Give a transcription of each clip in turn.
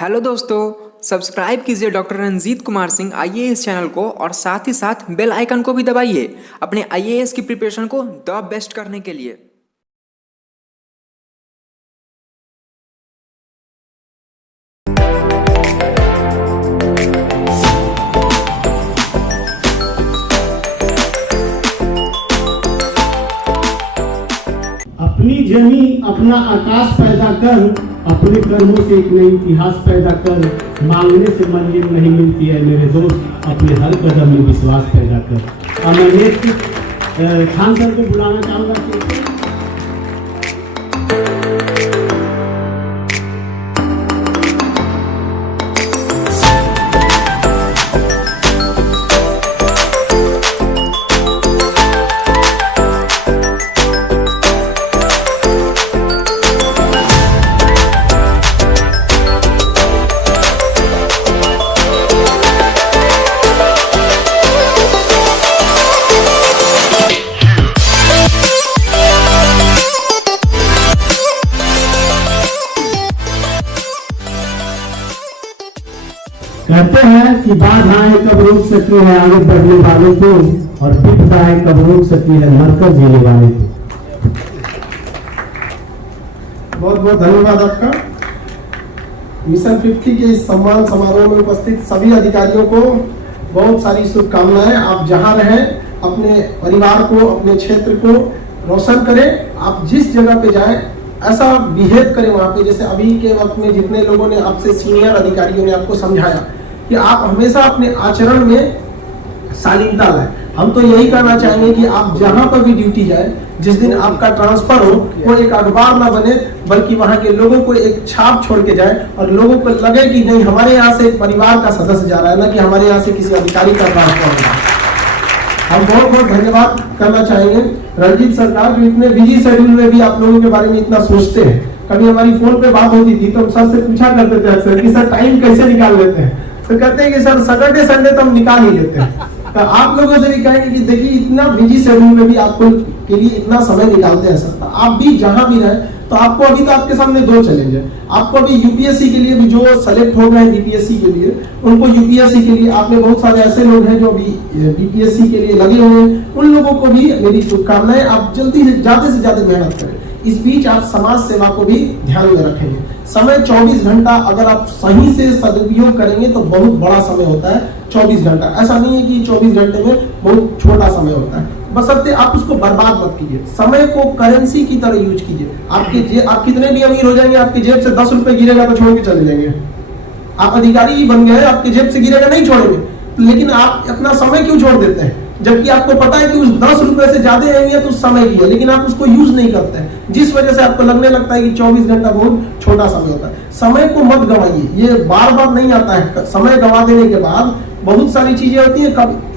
Hello दोस्तों, subscribe कीजिए doctor Ranjit Kumar Singh IAS channel को और साथ ही साथ बेल आइकन को भी दबाइए अपने आईएएस की प्रिपरेशन को द बेस्ट करने के लिए। अपनी जमी अपना आकाश पैदा कर, अपने कर्मों से एक नई इतिहास पैदा कर। मांगने से मंजिल नहीं मिलती है मेरे दोस्त, अपने हर कदम में विश्वास पैदा कर। अब मैं नेक्स्ट खान सर को बुलाना चाहूँगा। कहते हैं कि बाधाएं कब रोक सकती है आगे बढ़ने वालों को, और विपदाएं कब रोक सकती है मरकर जीने वाले को। बहुत बहुत धन्यवाद आपका। मिशन 50 के इस सम्मान समारोह में उपस्थित सभी अधिकारियों को बहुत सारी शुभकामनाएं। आप जहां रहें अपने परिवार को, अपने क्षेत्र को रोशन करें। आप जिस जगह पे जाएं ऐसा बिहेव करें वहां पे, जैसे अभी के वक्त में जितने लोगों ने आपसे सीनियर अधिकारियों ने आपको समझाया कि आप हमेशा अपने आचरण में शालीनता लाएं। हम तो यही कहना चाहेंगे कि आप जहां पर भी ड्यूटी जाए, जिस दिन आपका ट्रांसफर हो, वो एक अखबार ना बने, बल्कि वहां के लोगों को एक छाप छोड़ के जाए और लोगों को लगे कि नहीं, हमारे यहाँ से एक परिवार का सदस्य जा रहा है, ना कि हमारे यहाँ से किसी अधिकारी का ट्रांसफर हो रहा है। हम बहुत बहुत धन्यवाद करना चाहेंगे रंजीत सरकार, जो इतने बिजी शेड्यूल में भी आप लोगों के बारे में इतना सोचते हैं। कभी हमारी फोन पे बात होती थी तो हम सर से पूछा करते थे अक्सर कि सर टाइम कैसे निकाल लेते हैं, तो कहते हैं कि सर सैटरडे संडे तो हम निकाल ही लेते हैं। तो आप लोगों से भी कहेंगे कि देखिए इतना बिजी शेड्यूल में भी आपको के लिए इतना समय निकालते हैं सर। आप भी जहां भी रहे तो आपको अभी तो आपके सामने दो चैलेंज है। आपको अभी यूपीएससी के लिए भी जो सेलेक्ट हो गए बीपीएससी के लिए, उनको यूपीएससी के लिए आप में बहुत सारे ऐसे लोग हैं जो अभी बीपीएससी के लिए लगे हुए हैं, उन लोगों को भी मेरी शुभकामनाएं। आप जल्दी से ज्यादा मेहनत करें। इस बीच आप समाज सेवा को भी ध्यान में रखेंगे। समय 24 घंटा अगर आप सही से सदुपयोग करेंगे तो बहुत बड़ा समय होता है 24 घंटा। ऐसा नहीं है कि 24 घंटे में बहुत छोटा समय होता है, बशर्ते आप उसको बर्बाद मत कीजिए। समय को करेंसी की तरह यूज कीजिए। आप कितने भी अमीर हो जाएंगे, आपकी जेब से 10 रुपए गिरेगा तो छोड़ के चले जाएंगे। आप अधिकारी ही बन गए, आपकी जेब से गिरेगा नहीं छोड़ेंगे, लेकिन आप अपना समय क्यों छोड़ देते हैं, जबकि आपको पता है कि उस 10 रुपए से ज्यादा अहमियत उस समय की है, लेकिन आप उसको यूज नहीं करते हैं, जिस वजह से आपको लगने लगता है कि 24 घंटा बहुत छोटा समय होता है। समय को मत गवाइए, ये बार बार नहीं आता है। समय गवा देने के बाद बहुत सारी चीजें होती है।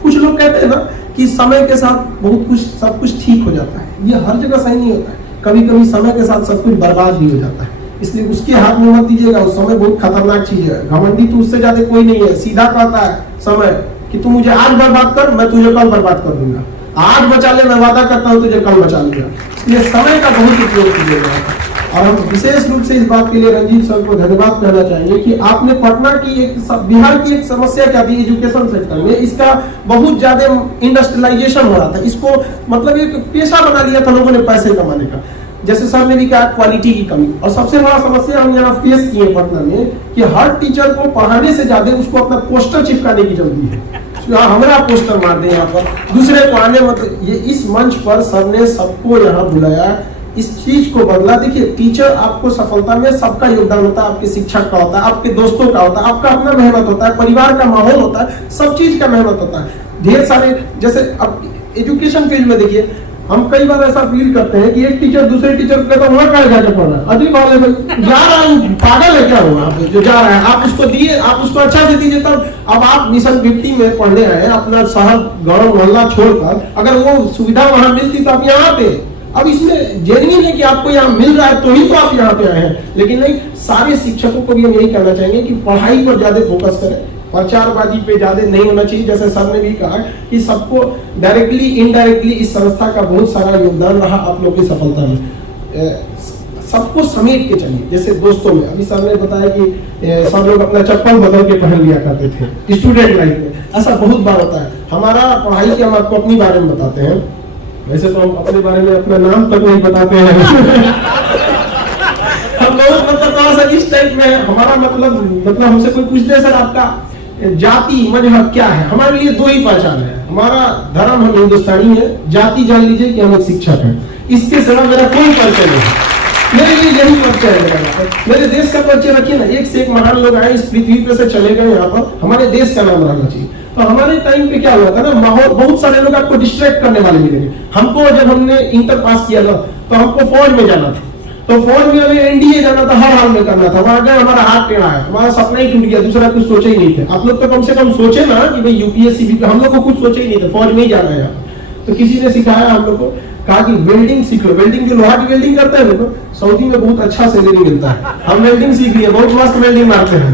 कुछ लोग कहते हैं ना कि समय के साथ बहुत कुछ सब कुछ ठीक हो जाता है, ये हर जगह सही नहीं होता है। कभी कभी समय के साथ सब कुछ बर्बाद भी हो जाता है, इसलिए उसके हाथ में मत दीजिएगा। उस समय बहुत खतरनाक चीज है। घमंडी तो उससे ज्यादा कोई नहीं है। सीधा कहता है समय कि तू मुझे आज बर्बाद कर, मैं तुझे कल बर्बाद कर दूंगा। आज बचा ले, मैं वादा करता हूं तुझे कल बचा लूंगा। इसलिए समय का बहुत उपयोग कीजिएगा। और हम विशेष रूप से इस बात के लिए रंजीत सर को धन्यवाद कहना चाहेंगे कि आपने पटना की बिहार की एक समस्या क्या थी एजुकेशन सेक्टर में, इसका बहुत ज्यादा इंडस्ट्रियलाइजेशन हो रहा था। इसको मतलब एक पेशा बना लिया था लोगों ने पैसे कमाने का। जैसे सर ने भी कहा क्वालिटी की कमी, और सबसे बड़ा समस्या हम यहाँ फेस किए पटना में कि हर टीचर को पढ़ाने से ज्यादा उसको अपना पोस्टर चिपकाने की जल्दी है। हमारा पोस्टर मार दे यहाँ पर, दूसरे को आने मतलब ये इस मंच पर सर ने सबको यहाँ बुलाया, इस चीज को बदला। देखिए टीचर आपको सफलता में सबका योगदान होता है, आपके शिक्षक का होता है, आपके दोस्तों का होता है, आपका अपना मेहनत होता है, परिवार का माहौल होता है, सब चीज का मेहनत होता है। ढेर सारे जैसे अब एजुकेशन फील्ड में देखिए, हम कई बार ऐसा फील करते हैं कि एक टीचर दूसरे टीचर को कहता है वहां क्या जाके पढ़ना, अजीब वाले जा रहा है, पागल है क्या हुआ जो जा रहा है। आप उसको दिए, आप उसको अच्छा से दीजिए। तब अब आप मिशन 50 में पढ़ने आए, अपना शहर गाँव मोहल्ला छोड़कर, अगर वो सुविधा वहां मिलती तो आप यहाँ पे। अब इसमें जेन्युइन है कि आपको यहाँ मिल रहा है तो ही तो आप यहाँ पे आए हैं, लेकिन नहीं। सारे शिक्षकों को भी हम यही कहना चाहेंगे कि पढ़ाई पर ज्यादा फोकस करें, प्रचारबाजी पे ज्यादा नहीं होना चाहिए। जैसे सर ने भी कहा कि सबको डायरेक्टली इनडायरेक्टली इस संस्था का बहुत सारा योगदान रहा आप लोगों की सफलता में। सबको समेट के चलिए। जैसे दोस्तों में अभी सर ने बताया कि सब लोग अपना चप्पल बदल के पहन लिया करते थे स्टूडेंट लाइफ में, ऐसा बहुत बार होता है। हमारा पढ़ाई के हम आपको अपनी बारे में बताते हैं, वैसे तो हम अपने बारे में अपना नाम तक नहीं बताते हैं हम लोग मतलब थोड़ा सा इस टाइप में हमारा मतलब हमसे कोई पूछते हैं सर आपका जाति मजहब क्या है, हमारे लिए दो ही पहचान है, हमारा धर्म हम हिंदुस्तानी है, जाति जान लीजिए कि हम एक शिक्षक हैं, इसके सिवा मेरा कोई परिचय नहीं है। मेरे लिए यही परिचय है। मेरे देश का परिचय रखिए ना, एक से एक महान लोग आए इस पृथ्वी पे से चले गए, यहाँ पर हमारे देश का नाम रहना चाहिए। तो हमारे टाइम पे क्या हुआ था ना, माहौल बहुत सारे लोग आपको डिस्ट्रैक्ट करने वाले मिलेंगे। हमको जब हमने इंटर पास किया था तो हमको फौज में जाना था, तो फौज में हमें एनडीए जाना था, हर हाल में करना था। वहां गए हमारा हाथ टेढ़ा है, हमारा सपना ही टूट गया, दूसरा कुछ सोचे ही नहीं थे। आप लोग तो कम से कम सोचे ना कि भाई यूपीएससी भी, हम लोग को कुछ सोचे ही नहीं थे, फौज में ही जाना है। तो किसी ने सिखाया हम लोग को, कहा कि वेल्डिंग सीख लो, वेल्डिंग की लोहा की वेल्डिंग करते हैं लोग, सऊदी में बहुत अच्छा सैलरी मिलता है, हम वेल्डिंग सीख लिए, बहुत मस्त वेल्डिंग मारते हैं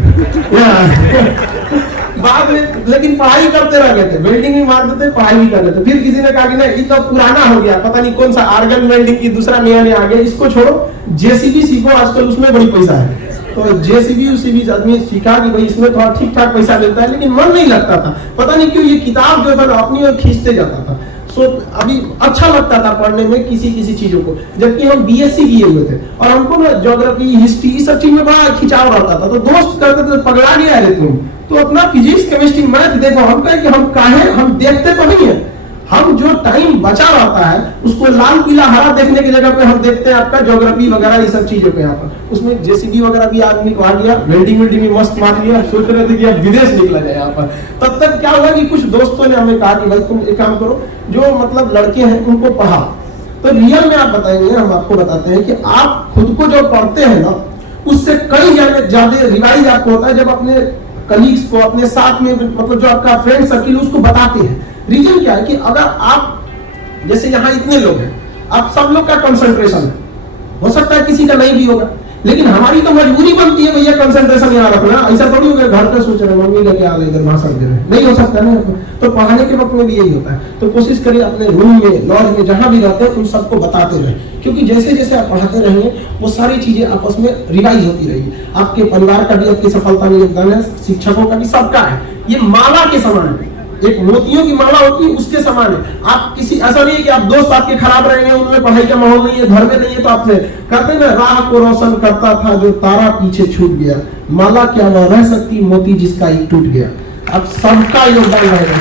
बाद में लेकिन पढ़ाई करते रह गए थे, वेल्डिंग भी मार देते, पढ़ाई भी कर देते। फिर किसी ने कहा कि नहीं ये तो पुराना हो गया, पता नहीं कौन सा आर्गन वेल्डिंग की दूसरा नया आ गया, इसको छोड़ो, जेसीबी सीखो, आजकल उसमें बड़ी पैसा है। तो जेसीबी आदमी सीखा कि भाई इसमें थोड़ा ठीक ठाक पैसा मिलता है, लेकिन मन नहीं लगता था, पता नहीं क्यों। ये किताब जो था अपनी ओर खींचते जाता था, सो अभी अच्छा लगता था पढ़ने में किसी चीजों को, जबकि हम बीएससी किए हुए थे और हमको ना ज्योग्राफी हिस्ट्री इस सब चीज में बड़ा खिंचाव रहता था। तो दोस्त कहते थे पगला गया है तुम, तो अपना फिजिक्स केमिस्ट्री मैथ देखो। हम कहे कि हम काहे, हम देखते तो नहीं है, हम जो टाइम बचा रहता है उसको लाल पीला हरा देखने की जगह पे हम देखते हैं आपका ज्योग्राफी वगैरह ये सब चीजों पे। यहाँ पर उसमें जेसीबी वगैरह भी आदमी को आ गया, वेल्डिंग भी मस्त मार लिया, सोच रहे थे कि अब विदेश निकला जाए यहाँ पर। तब तक क्या हुआ कि कुछ दोस्तों ने हमें कहा कि भाई तुम एक काम करो, जो मतलब लड़के हैं उनको पढ़ाओ। तो रियल में आप बताएंगे, हम आपको बताते हैं कि आप खुद को जो पढ़ते हैं ना, उससे कई ज्यादा रिवाइज आपको होता है जब अपने कलीग्स को, अपने साथ में मतलब जो आपका फ्रेंड सर्किल उसको बताते हैं। रीजन क्या है कि अगर आप जैसे यहाँ इतने लोग हैं, आप सब लोग का कंसंट्रेशन है, हो सकता है किसी का नहीं भी होगा, लेकिन हमारी तो मजबूरी बनती है भैया कंसंट्रेशन यहाँ रखना। ऐसा थोड़ी होगा घर पे सोच रहे मम्मी का क्या इधर भाषण दे रहे हैं, नहीं हो सकता ना। तो पढ़ाने के वक्त में भी यही होता है। तो कोशिश करिए अपने रूम में, लॉज में, जहां भी रहते हैं उन सबको बताते रहे, क्योंकि जैसे जैसे आप पढ़ाते रहेंगे वो सारी चीजें आपस में रिवाइज होती रहेगी। आपके परिवार का भी आपकी सफलता में योगदान है, शिक्षकों का भी, सबका है। ये माला के समान है, एक मोतियों की माला होती है उसके समान है। आप किसी, ऐसा नहीं है कि आप दोस्त आपके खराब रहेंगे, उनमें पढ़ाई का माहौल नहीं है, घर में नहीं है, तो आपसे कहते हैं ना, राह को रोशन करता था जो तारा पीछे छूट गया, माला क्या वह रह सकती मोती जिसका एक टूट गया। अब सबका योगदान रहेगा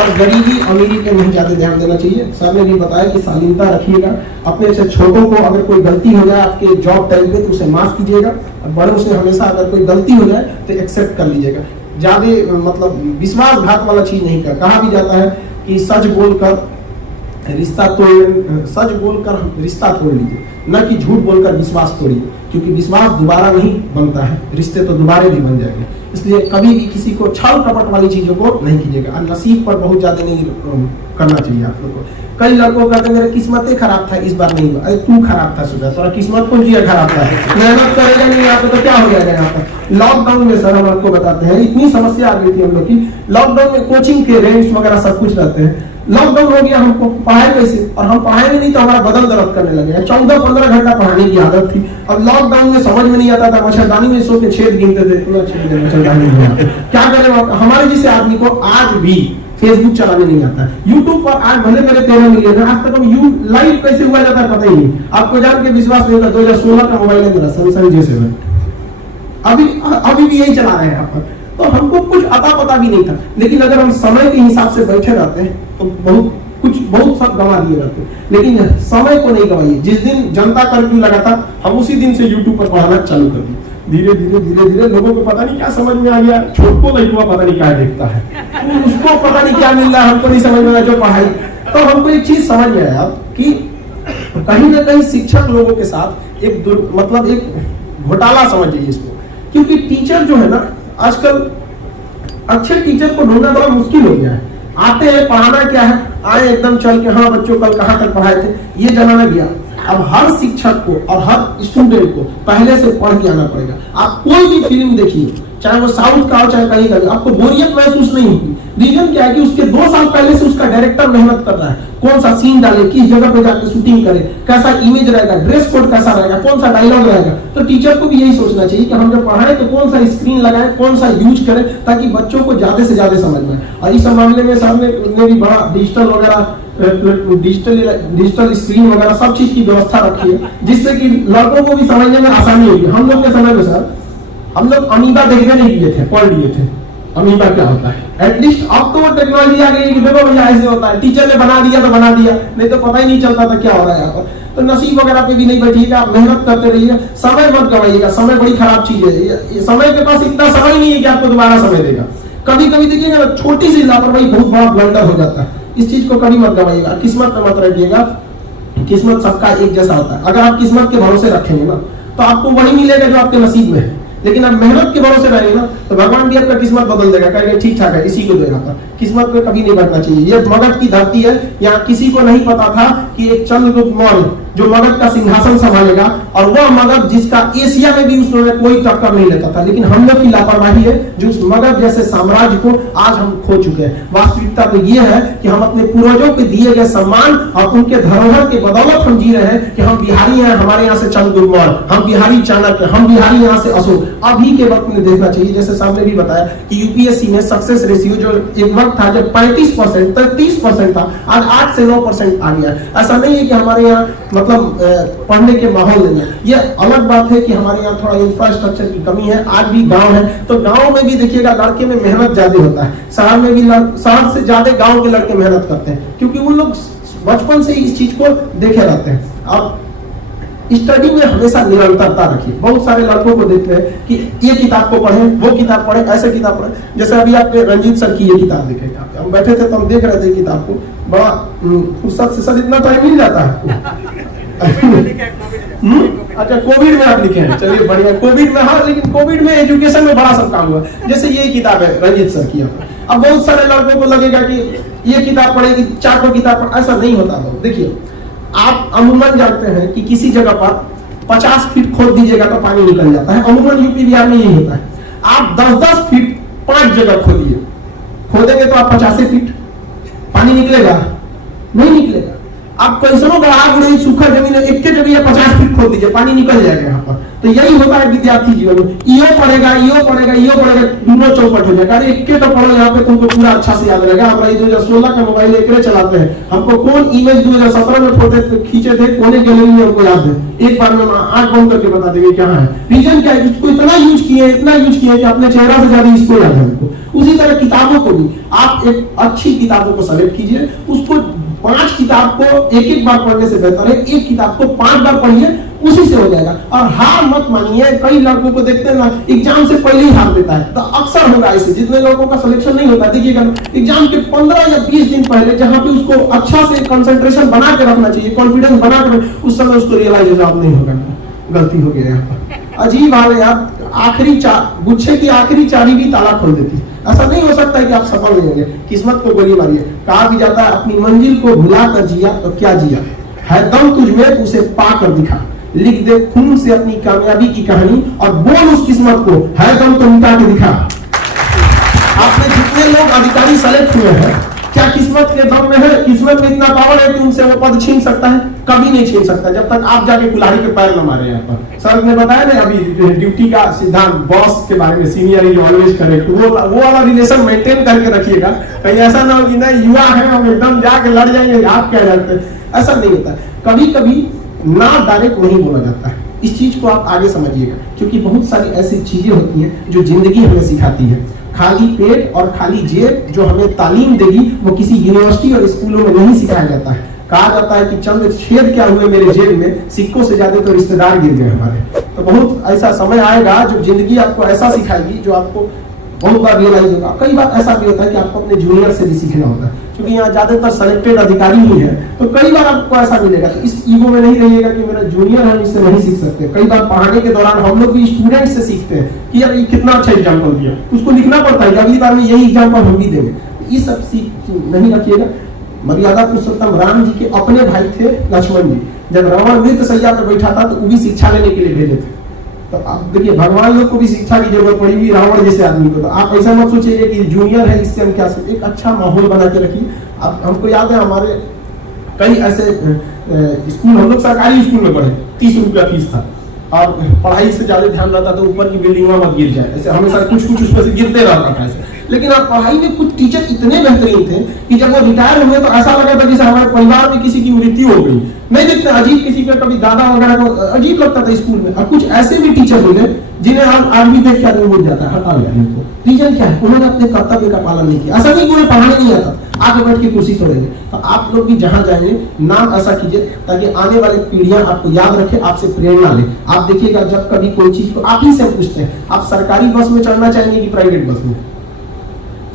और गरीबी अमीरी पे नहीं ज्यादा ध्यान देना चाहिए। सर ने भी बताया कि शालीनता रखिएगा, अपने से छोटों को अगर कोई गलती हो जाए आपके जॉब टाइम पे तो उसे माफ कीजिएगा, और बड़ों से हमेशा अगर कोई गलती हो जाए तो एक्सेप्ट कर लीजिएगा। ज्यादा मतलब विश्वासघात वाला चीज नहीं कर। कहा भी जाता है कि सच बोलकर रिश्ता तोड़ लीजिए, न कि झूठ बोलकर विश्वास तोड़िए, क्योंकि विश्वास दोबारा नहीं बनता है, रिश्ते तो दोबारा भी बन जाएंगे। इसलिए कभी भी किसी को छल कपट वाली चीजों को नहीं कीजिएगा, और नसीब पर बहुत ज्यादा नहीं करना चाहिए आप लोग को। कई लड़कों कहते हैं मेरा किस्मत ही खराब था, इस बार नहीं हुआ। अरे तू खराब था सुबह, थोड़ा किस्मत कौन सी खराब था, मेहनत करेगा नहीं यहाँ पे तो क्या हो जाएगा। यहाँ पर लॉकडाउन में सर हम आपको बताते हैं इतनी समस्या आ गई थी हम लोग की। लॉकडाउन में कोचिंग के रेंट्स वगैरह सब कुछ रहते हैं, लॉकडाउन हो गया, हमको पढ़ाए कैसे, और हम पढ़ाएंगे नहीं तो हमारा बदन दर्द करने लगे। 14-15 घंटा पढ़ाने की आदत थी, अब लॉकडाउन में समझ में नहीं आता था, मच्छरदानी में सो के छेद गिनते थे, इतना छेद मच्छरदानी में क्या करें। हमारे जैसे आदमी को आज भी फेसबुक चलाने नहीं आता है, यूट्यूब पर आज भले मेरे 13 मिलियन है, आज तक हम लाइव कैसे हुआ जाता है पता ही नहीं। आपको जान के विश्वास नहीं होगा, 2016 का मोबाइल है मेरा, सैमसंग J7, अभी भी यही चला रहे हैं यहाँ पर। तो हमको कुछ अता पता भी नहीं था, लेकिन अगर हम समय के हिसाब से बैठे रहते हैं तो बहुत सब गंवा दिए रहते हैं। लेकिन समय को नहीं गंवाइए। जिस दिन जनता कर्फ्यू लगा था हम उसी दिन से यूट्यूब पर पढ़ाना चालू कर दिए। धीरे धीरे लोगों को पता नहीं क्या समझ में आ गया, छोट को लड़का पता नहीं क्या देखता है, उसको पता नहीं क्या मिल रहा है, हमको नहीं समझ में आया जो पढ़ाई। तो हमको एक चीज समझ में आया कि कहीं ना कहीं शिक्षक लोगों के साथ एक घोटाला समझिए इसको, क्योंकि टीचर जो है ना आजकल अच्छे टीचर को ढूंढना बड़ा मुश्किल हो गया है। आते हैं, पढ़ाना क्या है, आए एकदम चल के हाँ बच्चों कल कहाँ तक पढ़ाए थे, ये जमाना गया। अब हर शिक्षक को और हर स्टूडेंट को पहले से पढ़ के आना पड़ेगा। आप कोई भी फिल्म देखिए, चाहे वो साउथ का हो चाहे कहीं का, आपको बोरियत महसूस नहीं होगी। रीजन क्या है कि उसके 2 साल पहले से उसका डायरेक्टर मेहनत कर रहा है, कौन सा सीन डाले, किस जगह पे जाकर शूटिंग करे, कैसा इमेज रहेगा, ड्रेस कोड कैसा रहेगा, कौन सा डायलॉग रहेगा। तो टीचर को भी यही सोचना चाहिए कि हम जब पढ़ाएं तो कौन सा स्क्रीन लगाएं, कौन सा यूज करें, ताकि बच्चों को ज्यादा से ज्यादा समझ में आए। और इस मामले में सामने भी बड़ा डिजिटल वगैरह, डिजिटल स्क्रीन वगैरह सब चीज की व्यवस्था रखी है, जिससे कि लड़कों को भी समझने में आसानी होगी। हम लोग के समय में सर, हम लोग अमीबा देखने नहीं लिए थे, पढ़ लिए थे अमीबा क्या होता है। एटलीस्ट अब तो वो टेक्नोलॉजी आ गई कि देखो भैया ऐसे होता है, टीचर ने बना दिया तो बना दिया, नहीं तो पता ही नहीं चलता था क्या हो रहा है यहाँ पर। तो नसीब वगैरह पे भी नहीं बैठिएगा, मेहनत करते रहिएगा, समय मत गवाइएगा। समय बड़ी खराब चीज है, ये समय के पास इतना समय नहीं है कि आपको दोबारा समय देगा। कभी कभी देखिएगा छोटी सी लापरवाही बहुत बड़ा ब्लंडर हो जाता है। इस चीज को कभी मत गवाइएगा, किस्मत पे मत रखिएगा। किस्मत सबका एक जैसा होता है। अगर आप किस्मत के भरोसे रखेंगे ना तो आपको वही मिलेगा जो आपके नसीब में है, लेकिन आप मेहनत के भरोसे रहेंगे ना तो भगवान भी आपका किस्मत बदल देगा, कहेंगे ठीक ठाक है, इसी को देगा। पर किस्मत पे कभी नहीं बढ़ना चाहिए। ये मगध की धरती है, यहाँ किसी को नहीं पता था कि एक चंद्रगुप्त मौर्य जो मगध का सिंहासन संभालेगा, और वह मगध जिसका एशिया में भी उसने कोई टक्कर नहीं लेता था। लेकिन हम लोग की लापरवाही है जो उस मगध जैसे साम्राज्य को आज हम खो चुके हैं। वास्तविकता तो ये है कि हम अपने पूर्वजों के दिए गए सम्मान और उनके धरोहर के बदौलत हम जी रहे हैं कि हम बिहारी हैं, हमारे यहाँ से चंद्रगुप्त मौर्य, हम बिहारी चाणक्य, हम बिहारी यहाँ से अशोक। अभी के वक्त में देखना चाहिए, जैसे सामने भी बताया कि यूपीएससी में सक्सेस रेशियो जो एक वक्त था जब 35% 30% था, आज 8 से 9% आ गया। ऐसा नहीं है कि हमारे यहाँ मतलब पढ़ने के माहौल नहीं है। ये अलग बात है कि हमारे यहाँ थोड़ा इंफ्रास्ट्रक्चर की कमी है। आज भी गांव है तो गांव में भी देखिएगा लड़के में मेहनत ज्यादा होता है। शहर में भी शहर से ज्यादा गांव के लड़के मेहनत करते हैं, क्योंकि उन लोग बचपन से इस चीज को देखे रहते हैं। अब स्टडी में हमेशा निरंतरता रखिए। बहुत सारे लड़कों को देखते हैं कि ये किताब को पढ़ें, वो किताब पढ़ें, ऐसे किताब पढ़ें। जैसे अभी आपने रंजीत सर की ये किताब देखी, हम बैठे थे तो हम देख रहे थे किताब को, बड़ा फुर्सत से। सर इतना टाइम मिल जाता है अच्छा कोविड में आप लिखे हैं, चलिए बढ़िया। कोविड में, हाँ, लेकिन कोविड में एजुकेशन में बड़ा सब काम हुआ। जैसे ये किताब है रंजीत सर की। अब बहुत सारे लड़कों को लगेगा कि ये किताब पढ़ेगी, 4 किताब पढ़, ऐसा नहीं होता। देखिए आप अमूमन जानते हैं कि किसी जगह पर 50 फीट खोद दीजिएगा तो पानी निकल जाता है। अमूमन यूपी बिहार में यही होता है। आप 10-10 फीट 5 जगह खोदिए, खोदेंगे तो आप 50 फीट, पानी निकलेगा? नहीं निकलेगा। आप कैसनो बढ़ा बुढ़े सूखा जमीन है, एक के जगह 50 फीट खोद दीजिए, पानी निकल जाएगा यहाँ पर। तो यही होता है विद्यार्थी जीवन में। इयो पढ़ेगा, दोनों चौपट हो जाएगा। अरे एक के तो पढ़ो, यहाँ पे तुमको पूरा अच्छा से याद रहेगा। हमारा 2016 का मोबाइल एक चलाते हैं, हमको कौन इमेज 2017 में फोटो खींचे थे, कोने गैलरी में हमको याद है। एक बार में आंख बंद करके बता देंगे क्या है। रीजन क्या है, इसको इतना यूज किए कि अपने चेहरा से ज्यादा इसको याद है हमको। उसी तरह किताबों को भी आप एक अच्छी किताबों को सेलेक्ट कीजिए, उसको 5 किताब को एक बार पढ़ने से बेहतर है एक किताब को 5 बार पढ़िए, उसी से हो जाएगा। और हार मत मानिए। कई लड़कों को देखते हैं ना, एग्जाम से पहले ही हार देता है। तो अक्सर होगा ऐसे, जितने लोगों का सिलेक्शन नहीं होता, देखिएगा एग्जाम के 15 या 20 दिन पहले, जहां पे उसको अच्छा से कंसंट्रेशन बना के रखना चाहिए, कॉन्फिडेंस बना के, उस समय उसको रियलाइज नहीं होगा, गलती हो गया यहाँ पर। अजीब हाल है यार, गुच्छे की आखिरी चाबी भी ताला खोल देती है। ऐसा नहीं हो सकता है कि आप सफल नहीं होंगे। किस्मत को गोली मारिए। कहा भी जाता है अपनी मंजिल को भुला कर जिया तो क्या जिया, है दम तुझमें उसे पा कर दिखा। लिख दे खून से अपनी कामयाबी की कहानी और बोल उस किस्मत को, है दम तो मिटा के दिखा। आपने जितने लोग अधिकारी सेलेक्ट हुए हैं, क्या किस्मत के दम में है? किस्मत में इतना पावर है कि उनसे वो पद छीन सकता है? कभी नहीं छीन सकता, जब तक आप जाके कुल्हाड़ी के पैर न मारे। यहाँ पर सर ने बताया ना अभी ड्यूटी का सिद्धांत, बॉस के बारे में, सीनियर इज ऑलवेज करेक्ट, वो वाला रिलेशन मेंटेन करके रखिएगा। कहीं ऐसा ना हो कि नहीं युवा है हम एकदम जाके लड़ जाएंगे, आप क्या जानते हैं, ऐसा नहीं होता। कभी कभी ना डायरेक्ट नहीं बोला जाता है। इस चीज को आप आगे समझिएगा, क्योंकि बहुत सारी ऐसी चीजें होती हैं जो जिंदगी हमें सिखाती है। खाली पेट और खाली जेब जो हमें तालीम देगी, वो किसी यूनिवर्सिटी और स्कूलों में नहीं सिखाया जाता है। कहा जाता है कि चंद छेद क्या हुए मेरे जेब में, सिक्कों से ज्यादा तो रिश्तेदार गिर गए हमारे। तो बहुत ऐसा समय आएगा जो जिंदगी आपको ऐसा सिखाएगी जो आपको बहुत बार रियलाइज होगा। कई बार ऐसा भी होता है कि आपको अपने जूनियर से भी सीखना होता है, क्योंकि यहाँ ज्यादातर सेलेक्टेड अधिकारी ही है। तो कई बार आपको ऐसा मिलेगा, तो इस ईगो में नहीं रहिएगा कि मेरा जूनियर है, इससे नहीं सीख सकते। कई बार पढ़ाने के दौरान हम लोग भी स्टूडेंट से सीखते हैं कि यार ये कितना अच्छा एग्जाम्पल दिया, उसको लिखना पड़ता है कि अगली बार में यही एग्जाम्पल हम भी देंगे। ये सब सीख नहीं रखिएगा। मर्यादा पुरुषोत्तम राम जी के अपने भाई थे लक्ष्मण जी। जब रावण मृत सैया पर बैठा था तो वो भी शिक्षा लेने के लिए भेजे थे। तो आप देखिए भगवान लोग को भी शिक्षा की जरूरत पड़ेगी रावण जैसे आदमी को। तो आप ऐसा मत सोचिए कि जूनियर है इससे हम क्या सकते, एक अच्छा माहौल बना के रखिए। अब हमको याद है हमारे कई ऐसे स्कूल, हम लोग सरकारी स्कूल में पढ़े, 30 रुपया फीस था और पढ़ाई से ज्यादा ध्यान रहता था ऊपर की बिल्डिंग में मत गिर जाए, ऐसे हमेशा कुछ उसमें से गिरते रहता था ऐसे। लेकिन आप पढ़ाई में कुछ टीचर इतने बेहतरीन थे कि जब वो रिटायर हुए तो ऐसा लगा था जैसे हमारे परिवार में किसी की मृत्यु हो गई। नहीं देखते अजीब, किसी का कभी दादा वगैरह को अजीब लगता था स्कूल में। और कुछ ऐसे भी टीचर मिले जिन्हें आज भी देख के आदमी बोल जाता है हटा लिया इनको। रीजन क्या है? उन्होंने अपने कर्तव्य का पालन नहीं किया। ऐसा नहीं कि उन्हें पढ़ाने नहीं आता, आगे बैठ के कुर्सी तोड़ेंगे। तो आप लोग भी जहां जाएंगे नाम ऐसा कीजिए ताकि आने वाली पीढ़ियां आपको याद रखे, आपसे प्रेरणा ले। आप देखिएगा जब कभी कोई चीज तो आप ही से पूछते हैं आप सरकारी बस में चढ़ना चाहेंगे कि प्राइवेट बस में?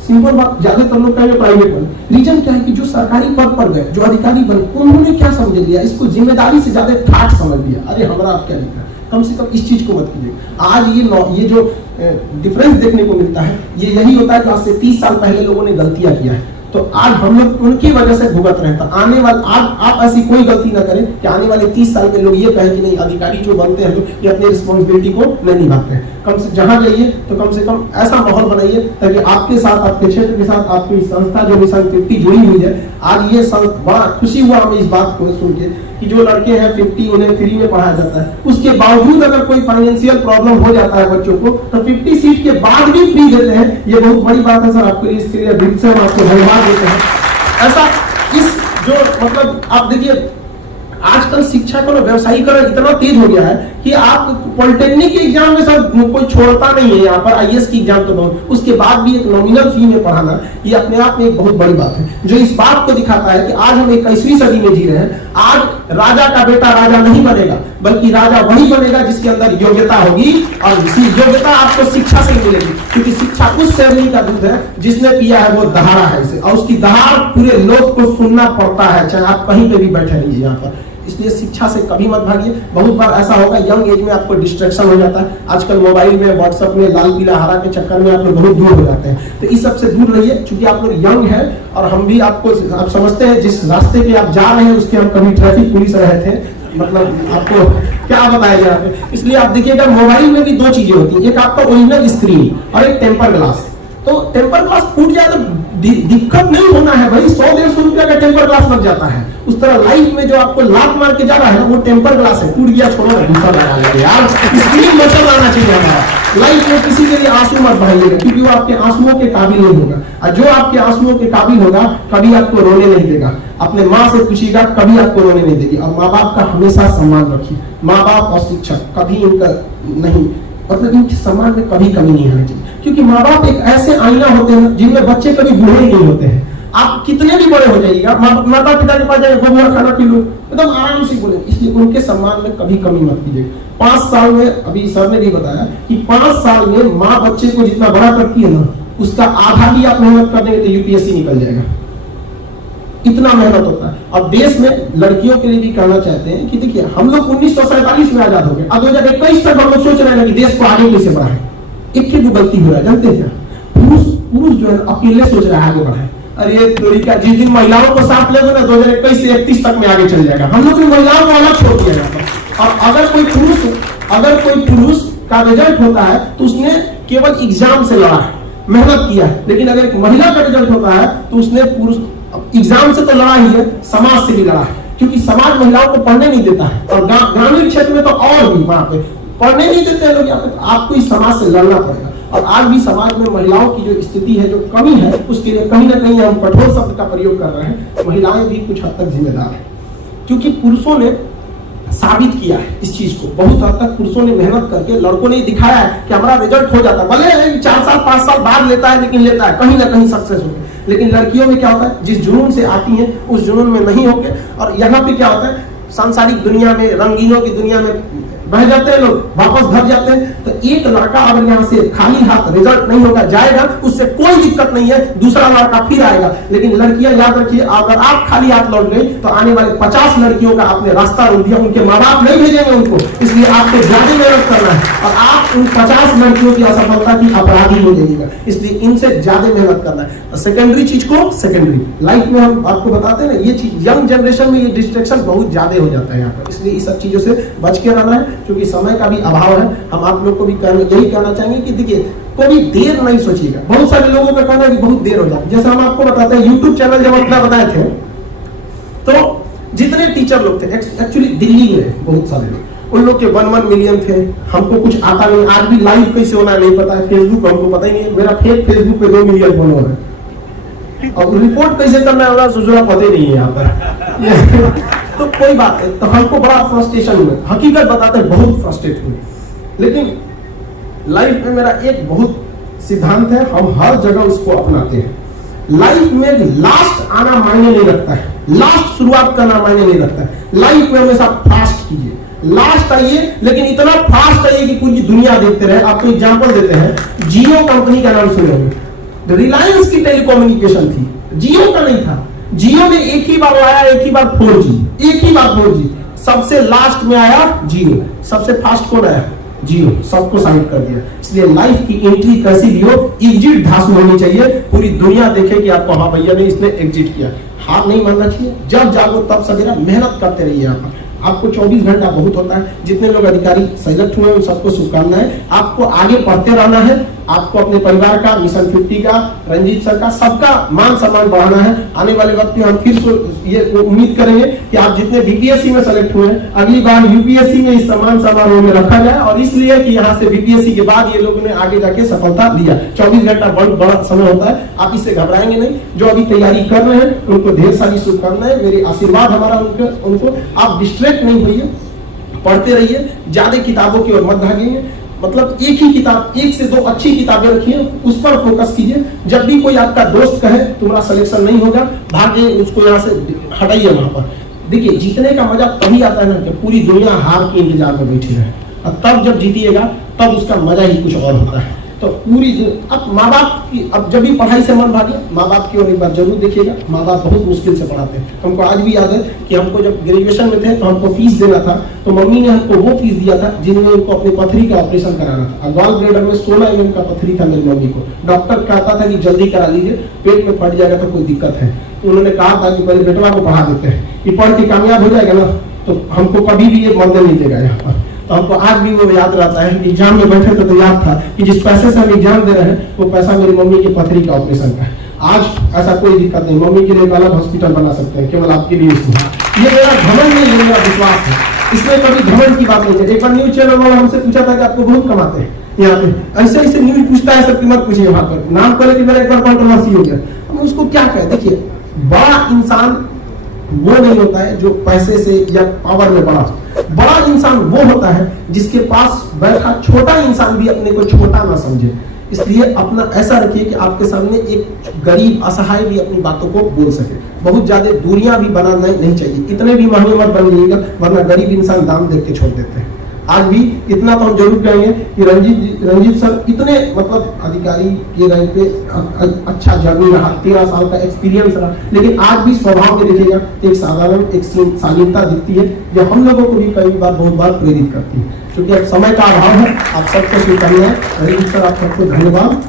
सिंपल बात, ज्यादातर लोग कहेंगे प्राइवेट बन। रीजन क्या है कि जो सरकारी पद पर गए, जो अधिकारी बने, उन्होंने क्या समझ लिया, इसको जिम्मेदारी से ज्यादा ठाट समझ लिया। अरे हमारा आप क्या लिखा, कम से कम इस चीज को मत कीजिए। आज ये जो डिफरेंस देखने को मिलता है ये यही होता है कि आज से 30 साल पहले लोगों ने गलतियां किया है तो आज हम लोग उनकी वजह से भुगत रहे हैं। तो आने वाले आप ऐसी कोई गलती ना करें कि आने वाले 30 साल के लोग ये कहें कि नहीं अधिकारी जो बनते हैं लोग ये अपनी रिस्पॉन्सिबिलिटी को नहीं निभाते हैं। कम से जहां जाइए तो कम से कम ऐसा माहौल बनाइए ताकि आपके साथ, आपके क्षेत्र के साथ आपकी संस्था जो मिशन 50 जुड़ी हुई है, आज ये बड़ा खुशी हुआ हमें इस बात को सुन के कि जो लड़के हैं 50 उन्हें फ्री में पढ़ाया जाता है। उसके बावजूद अगर कोई फाइनेंशियल प्रॉब्लम हो जाता है बच्चों को तो 50 सीट के बाद भी फ्री देते हैं। ये बहुत बड़ी बात है सर आपके लिए, इसके लिए दिल से हम आपको धन्यवाद देते हैं। ऐसा इस जो मतलब आप देखिए आजकल शिक्षा का व्यवसायीकरण इतना तेज हो गया है कि आप पॉलिटेक्निक के एग्जाम में सर कोई छोड़ता नहीं है। यहाँ पर आईएएस की एग्जाम तो बहुत, उसके बाद भी एक नॉमिनल फी में पढ़ाना ये अपने आप में एक बहुत बड़ी बात है जो इस बात को दिखाता है कि आज हम 21वीं सदी में जी रहे हैं। आज राजा का बेटा राजा नहीं बनेगा बल्कि राजा वही बनेगा जिसके अंदर योग्यता होगी और इसी योग्यता आपको शिक्षा से मिलेगी, क्योंकि शिक्षा उस शैली का दूध है जिसने पिया है वो दहाड़ा है इसे, और उसकी दहाड़ पूरे लोग को सुनना पड़ता है चाहे आप कहीं पे भी बैठे रहिए यहाँ पर। इसलिए शिक्षा से कभी मत भागिए। बहुत बार ऐसा होगा यंग एज में आपको डिस्ट्रैक्शन हो जाता है। आजकल मोबाइल में, व्हाट्सएप में लाल पीला हरा के चक्कर में आप लोग बहुत दूर हो जाते हैं। तो इस सब से दूर रहिए क्योंकि आप लोग यंग हैं और हम भी आप समझते हैं जिस रास्ते पे आप जा रहे हैं उसके हम कभी ट्रैफिक पुलिस रहे थे, मतलब आपको क्या बताया यहाँ पे। इसलिए आप देखिएगा मोबाइल में भी दो चीजें होती है, एक आपका ओरिजिनल स्क्रीन और एक टेम्पर ग्लास। तो टेम्पर ग्लास फूट जाए तो दिक्कत नहीं होना है भाई, 100-150 रुपया का टेम्पर ग्लास लग जाता है। उस तरह लाइफ में जो आपको लात मार के जा रहा है वो टेम्पर ग्लास है, टूट गया छोड़ो दूसरा लगा लेंगे यार। स्क्रीन बचल आना चाहिए हमारा। लाइफ में किसी के लिए आंसू मत बहाइएगा क्योंकि वो आपके आंसुओं के काबिल नहीं होगा, और जो आपके आंसुओं के काबिल होगा कभी आपको रोने नहीं देगा। अपने माँ से पूछिएगा कभी आपको रोने नहीं देगी। और माँ बाप का हमेशा सम्मान रखिए। माँ बाप और शिक्षक कभी इनका नहीं, मतलब इनके सम्मान में कभी कमी नहीं आनी चाहिए, क्योंकि माँ बाप एक ऐसे आईना होते हैं जिनमें बच्चे कभी बूढ़े नहीं होते हैं। आप कितने भी बड़े हो जाइएगा, माता पिता के पास जाइए, बबुआ खाना खिलो, एकदम आराम से बोले। इसलिए उनके सम्मान में कभी कमी मत कीजिए। 5 साल में, अभी सर ने भी बताया कि 5 साल में माँ बच्चे को जितना बड़ा करती है ना उसका आधा भी आप मेहनत कर देंगे तो यूपीएससी निकल जाएगा, इतना मेहनत होता है। और देश में लड़कियों के लिए भी कहना चाहते हैं कि देखिए हम लोग 1947 में आजाद हो गए, अब 2021 तक हम लोग सोच रहे हैं कि देश को आगे कैसे बढ़ाए। एक ही गलती हो रहा है, जानते हैं क्या? पुरुष जो है अकेले सोच रहा है आगे बढ़ाए। अरे तरीका जिस दिन महिलाओं को साथ लेंगे ना 2021 से 31 तक में आगे चल जाएगा। हम लोग ने महिलाओं को अलग छोड़ दिया जाता है। और अगर कोई पुरुष का रिजल्ट होता है तो उसने केवल एग्जाम से लड़ा है, मेहनत किया है। लेकिन अगर एक महिला का रिजल्ट होता है तो उसने पुरुष एग्जाम से तो लड़ा ही है, समाज से भी लड़ा है, क्योंकि समाज महिलाओं को पढ़ने नहीं देता है। और ग्रामीण क्षेत्र में तो और भी वहां पे पढ़ने नहीं देते हैं लोग। आपको इस समाज से लड़ना पड़ेगा। और आज भी समाज में महिलाओं की जो स्थिति है, जो कमी है, उसके लिए कहीं ना कहीं हम कठोर शब्द का प्रयोग कर रहे हैं। महिलाएं भी कुछ हद तक जिम्मेदार है, क्योंकि पुरुषों ने साबित किया है इस चीज को। बहुत हद तक पुरुषों ने मेहनत करके, लड़कों ने दिखाया है कि हमारा रिजल्ट हो जाता है, भले 4 साल 5 साल बाद लेता है लेकिन लेता है, कहीं ना कहीं सक्सेस होगा। लेकिन लड़कियों में क्या होता है, जिस जुनून से आती हैं उस जुनून में नहीं होके, और यहाँ पे क्या होता है, सांसारिक दुनिया में, रंगीनों की दुनिया में बह जाते हैं लोग, वापस घर जाते हैं। तो एक लड़का अगर यहाँ से खाली हाथ रिजल्ट नहीं होगा जाएगा, उससे कोई दिक्कत नहीं है, दूसरा लड़का फिर आएगा। लेकिन लड़कियां याद रखिए, अगर आप खाली हाथ लौट गई तो आने वाले 50 लड़कियों का आपने रास्ता रोक दिया। उनके माँ बाप नहीं भेजेंगे उनको, इसलिए आपको ज्यादा मेहनत करना है और आप उन 50 लड़कियों की असफलता की अपराधी हो जाइएगा। इसलिए इनसे ज्यादा मेहनत करना है। सेकेंडरी चीज को सेकेंडरी, लाइफ में हम आपको बताते हैं ना, ये चीज यंग जनरेशन में ये डिस्ट्रैक्शन बहुत ज्यादा हो जाता है यहाँ पर। इसलिए इस सब चीजों से बच के रहना है, क्योंकि समय का भी अभाव है। हम आप लोग को भी यही कहना चाहेंगे कि देखिए कोई देर नहीं सोचिएगा। बहुत सारे लोगों का कहना है कि बहुत देर हो जाती है। जैसे हम आपको बताते हैं, यूट्यूब चैनल जब अपना बनाए थे तो जितने टीचर लोग थे, एक्चुअली दिल्ली में बहुत सारे लोग, उन लोग के 1 मिलियन थे। हमको कुछ आता नहीं, आज भी लाइव कैसे होना नहीं पता है। फेसबुक हमको पता ही नहीं है, मेरा फेक फेसबुक पे 2 मिलियन फॉलोअर है। अब रिपोर्ट कैसे करना होगा सोचना पता ही नहीं है यहाँ पर। तो कोई बात नहीं, तो हमको बड़ा फ्रस्ट्रेशन हुआ, हकीकत बताते हैं बहुत फ्रस्ट्रेट हुए। लेकिन लाइफ में मेरा एक बहुत सिद्धांत है, हम हर जगह उसको अपनाते हैं। लाइफ में लास्ट आना मायने नहीं रखता है, लास्ट शुरुआत करना मायने नहीं रखता है। लाइफ में हमेशा फास्ट कीजिए, लास्ट आइए, लेकिन इतना फास्ट आइए कि पूरी दुनिया देखते रहे। आपको एग्जांपल देते हैं, जियो कंपनी का नाम सुने होंगे। रिलायंस की टेलीकम्युनिकेशन थी, जियो का नहीं था। जियो ने एक ही बार आया, एक ही बार 4G, एक ही बार 4G। सबसे लास्ट में आया जियो, सबसे फास्ट कौन आया? जियो, सबको साइड कर दिया। इसलिए लाइफ की एंट्री कैसी भी हो, एग्जिट धांसू होनी चाहिए, पूरी दुनिया देखे कि आपको हाँ भैया ने इसने एग्जिट किया। हार नहीं मानना चाहिए, जब जागो तब सवेरा मेहनत करते रहिए। यहाँ पर आपको 24 घंटा बहुत होता है। जितने लोग अधिकारी सेलेक्ट हुए उन सबको शुभकामनाएं। आपको आगे बढ़ते रहना है, आपको अपने परिवार का, मिशन 50 का, रंजीत सर का, सबका मान सम्मान बढ़ाना है। आने वाले वक्त में हम फिर ये उम्मीद करेंगे कि आप जितने बीपीएससी में सेलेक्ट हुए हैं, अगली बार यूपीएससी में इस सम्मान समारोह में रखा जाए। और इसलिए कि यहाँ से बीपीएससी के बाद ये लोगों ने आगे जाके सफलता लिया। 24 घंटा बहुत बड़ा समय होता है, आप इससे घबराएंगे नहीं। जो अभी तैयारी कर रहे हैं उनको ढेर सारी शुभकामनाएं, मेरी आशीर्वाद हमारा उनको। आप डिस्ट्रैक्ट नहीं होइए, पढ़ते रहिए, ज्यादा किताबों की ओर मत भागिए। मतलब एक ही किताब, 1 से 2 अच्छी किताबें रखिए, उस पर फोकस कीजिए। जब भी कोई आपका दोस्त कहे तुम्हारा सिलेक्शन नहीं होगा, भागे, उसको यहाँ से हटाइए। वहां पर देखिए, जीतने का मजा तभी आता है ना जब पूरी दुनिया हार के इंतजार में बैठी है, और तब जब जीतिएगा तब उसका मजा ही कुछ और होता है। तो पूरी अब माँ बाप की, अब जब भी पढ़ाई से मन भागे, माँ बाप की ओर एक बार जरूर देखिएगा। माँ बाप बहुत मुश्किल से पढ़ाते हैं। हमको आज भी याद है कि हमको जब ग्रेजुएशन में थे तो हमको फीस देना था, तो मम्मी ने हमको वो फीस दिया था जिनमें उनको अपनी पथरी का ऑपरेशन कराना था। गॉल ब्लैडर में 16 mm का पथरी था मेरी मम्मी को। डॉक्टर कहता था कि जल्दी करा लीजिए, पेट में फट जाएगा तो कोई दिक्कत है। तो उन्होंने कहा था कि पहले बेटवा को पढ़ा देते हैं, कि पढ़ के कामयाब हो जाएगा ना तो हमको कभी भी ये मरने नहीं देगा यहाँ पर। तो हमको आज भी वो याद रहता है कि एग्जाम में बैठे तो याद था कि जिस पैसे से हम एग्जाम दे रहे हैं वो पैसा मेरी मम्मी की पथरी का ऑपरेशन का है। आज ऐसा कोई दिक्कत नहीं, मम्मी के लिए एक अलग हॉस्पिटल बना सकते हैं, केवल आपके लिए। ये मेरा घमंड नहीं है, मेरा विश्वास है। इसमें कभी घमंड की बात नहीं है। एक बार न्यूज चैनल वाला हमसे पूछा था कि आपको बहुत कमाते हैं यहाँ पे, ऐसे ऐसे न्यूज पूछता है, सबकी मत पूछिए। वहां पर नाम करे कि मेरा एक बार कंट्रोवर्सी हो गया, हम उसको क्या कहें। देखिए, बड़ा इंसान वो नहीं होता है जो पैसे से या पावर में बड़ा इंसान वो होता है जिसके पास बैठा छोटा इंसान भी अपने को छोटा ना समझे। इसलिए अपना ऐसा रखिए कि आपके सामने एक गरीब असहाय भी अपनी बातों को बोल सके। बहुत ज्यादा दूरियां भी बनाना नहीं चाहिए, इतने भी महंगे मत बन जाइएगा, वरना गरीब इंसान दाम देख के छोड़ देते हैं। आज भी इतना तो हम जरूर कहेंगे कि रंजीत सर इतने मतलब अधिकारी के रैंक पे अच्छा जर्नी रहा, 13 साल का एक्सपीरियंस रहा, लेकिन आज भी स्वभाव में देखिएगा एक साधारण एक शालीनता दिखती है जो हम लोगों को भी कई बार बहुत बार प्रेरित करती है। क्योंकि अब समय का अभाव है। आप सबको शुभकामनाएं। रंजीत सर, आप सबको धन्यवाद।